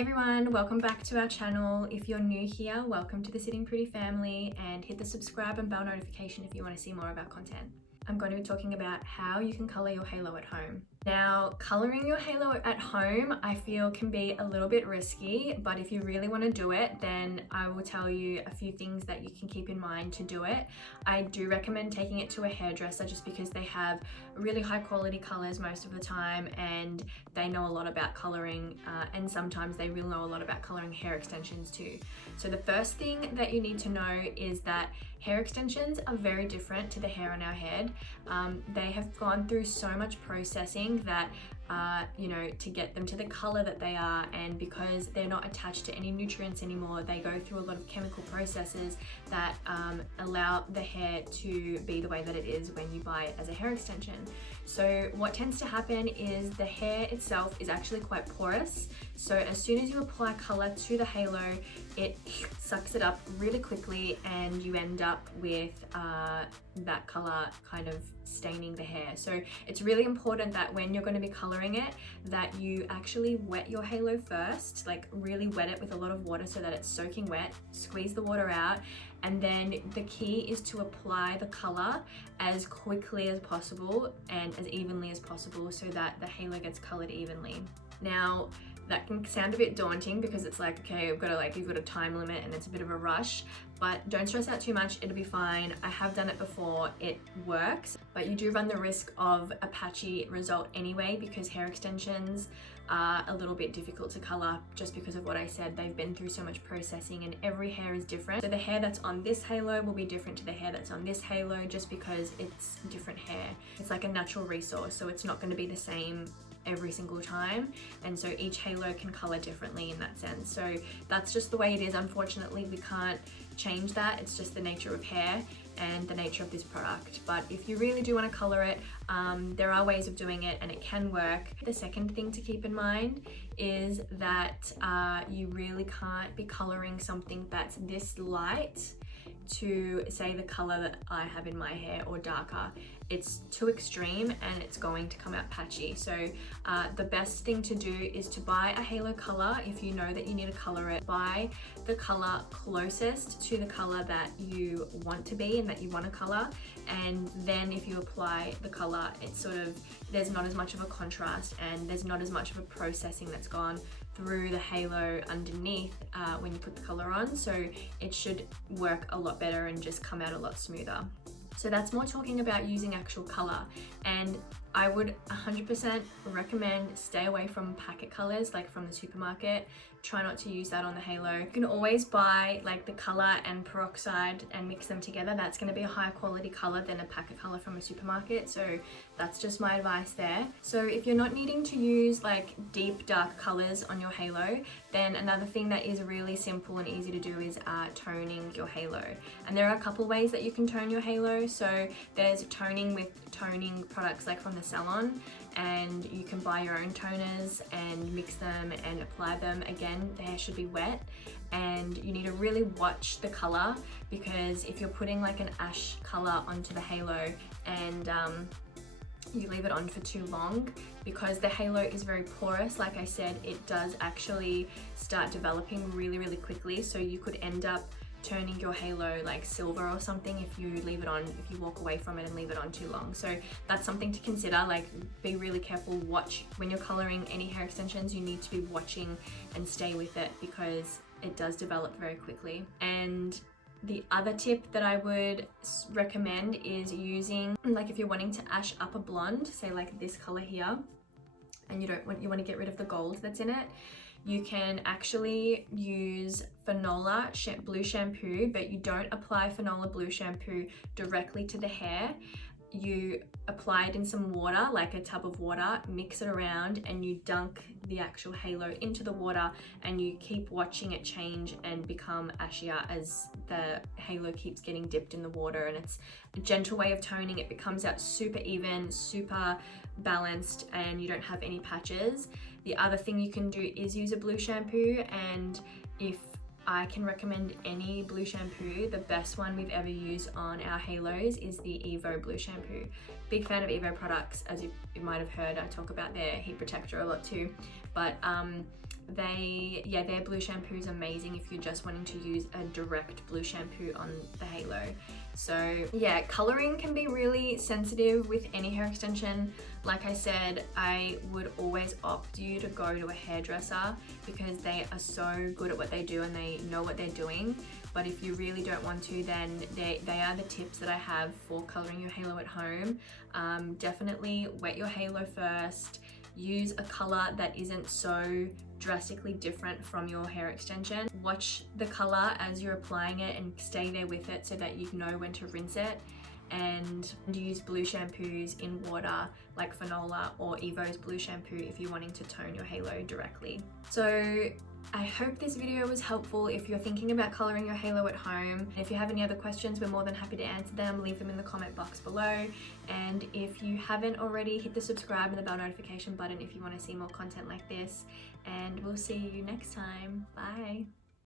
Hey everyone, welcome back to our channel. If you're new here, welcome to the Sitting Pretty family, and hit the subscribe and bell notification if you want to see more of our content. I'm going to be talking about how you can color your halo at home. Now, coloring your halo at home, I feel can be a little bit risky, but if you really want to do it, then I will tell you a few things that you can keep in mind to do it. I do recommend taking it to a hairdresser just because they have really high quality colors most of the time, and they know a lot about coloring, and sometimes they will know a lot about coloring hair extensions too. So the first thing that you need to know is that hair extensions are very different to the hair on our head. They have gone through so much processing that to get them to the color that they are, and because they're not attached to any nutrients anymore, they go through a lot of chemical processes that allow the hair to be the way that it is when you buy it as a hair extension. So what tends to happen is the hair itself is actually quite porous. So as soon as you apply color to the halo, it sucks it up really quickly, and you end up with that color kind of staining the hair. So it's really important that when you're going to be coloring it, that you actually wet your halo first, like really wet it with a lot of water so that it's soaking wet. Squeeze the water out, and then the key is to apply the color as quickly as possible and as evenly as possible so that the halo gets colored evenly. Now, that can sound a bit daunting because it's like, okay, you've got a time limit and it's a bit of a rush, but don't stress out too much, it'll be fine. I have done it before, it works, but you do run the risk of a patchy result anyway because hair extensions are a little bit difficult to color just because of what I said. They've been through so much processing and every hair is different. So the hair that's on this halo will be different to the hair that's on this halo just because it's different hair. It's like a natural resource, so it's not going to be the same every single time, and so each halo can color differently in that sense. So that's just the way it is. Unfortunately, we can't change that. It's just the nature of hair and the nature of this product. But if you really do want to color it, there are ways of doing it and it can work. The second thing to keep in mind is that you really can't be coloring something that's this light to say the color that I have in my hair or darker. It's too extreme and it's going to come out patchy. So the best thing to do is to buy a halo color. If you know that you need to color it, buy the color closest to the color that you want to be and that you want to color, and then if you apply the color, it's there's not as much of a contrast and there's not as much of a processing that's gone through the halo underneath when you put the color on, so it should work a lot better and just come out a lot smoother. So that's more talking about using actual color, and I would 100% recommend stay away from packet colors like from the supermarket. Try not to use that on the halo. You can always buy like the color and peroxide and mix them together. That's going to be a higher quality color than a packet color from a supermarket, so that's just my advice there. So if you're not needing to use like deep dark colors on your halo, then another thing that is really simple and easy to do is toning your halo. And there are a couple ways that you can tone your halo. So there's toning with toning products like from the salon, and you can buy your own toners and mix them and apply them. Again, the hair should be wet, and you need to really watch the color, because if you're putting like an ash color onto the halo and you leave it on for too long, because the halo is very porous, like I said, it does actually start developing really, really quickly. So you could end up turning your halo like silver or something if you leave it on, if you walk away from it and leave it on too long. So that's something to consider. Like, be really careful. Watch when you're coloring any hair extensions, you need to be watching and stay with it because it does develop very quickly. And the other tip that I would recommend is using, like, if you're wanting to ash up a blonde, say like this color here, and you want to get rid of the gold that's in it, you can actually use Fanola blue shampoo, but you don't apply Fanola blue shampoo directly to the hair. You apply it in some water, like a tub of water, mix it around, and you dunk the actual halo into the water, and you keep watching it change and become ashier as the halo keeps getting dipped in the water. And it's a gentle way of toning. It becomes out super even, super balanced, and you don't have any patches. The other thing you can do is use a blue shampoo, and if I can recommend any blue shampoo, the best one we've ever used on our halos is the Evo blue shampoo. Big fan of Evo products, as you might have heard. I talk about their heat protector a lot too, but Their blue shampoo is amazing if you're just wanting to use a direct blue shampoo on the halo. So yeah, coloring can be really sensitive with any hair extension. Like I said, I would always opt you to go to a hairdresser because they are so good at what they do and they know what they're doing. But if you really don't want to, then they are the tips that I have for coloring your halo at home. Definitely wet your halo first. Use a color that isn't so drastically different from your hair extension. Watch the color as you're applying it and stay there with it so that you know when to rinse it. And use blue shampoos in water like Fanola or Evo's blue shampoo if you're wanting to tone your halo directly. So I hope this video was helpful if you're thinking about coloring your halo at home. If you have any other questions, we're more than happy to answer them. Leave them in the comment box below. And if you haven't already, hit the subscribe and the bell notification button if you want to see more content like this. And we'll see you next time. Bye.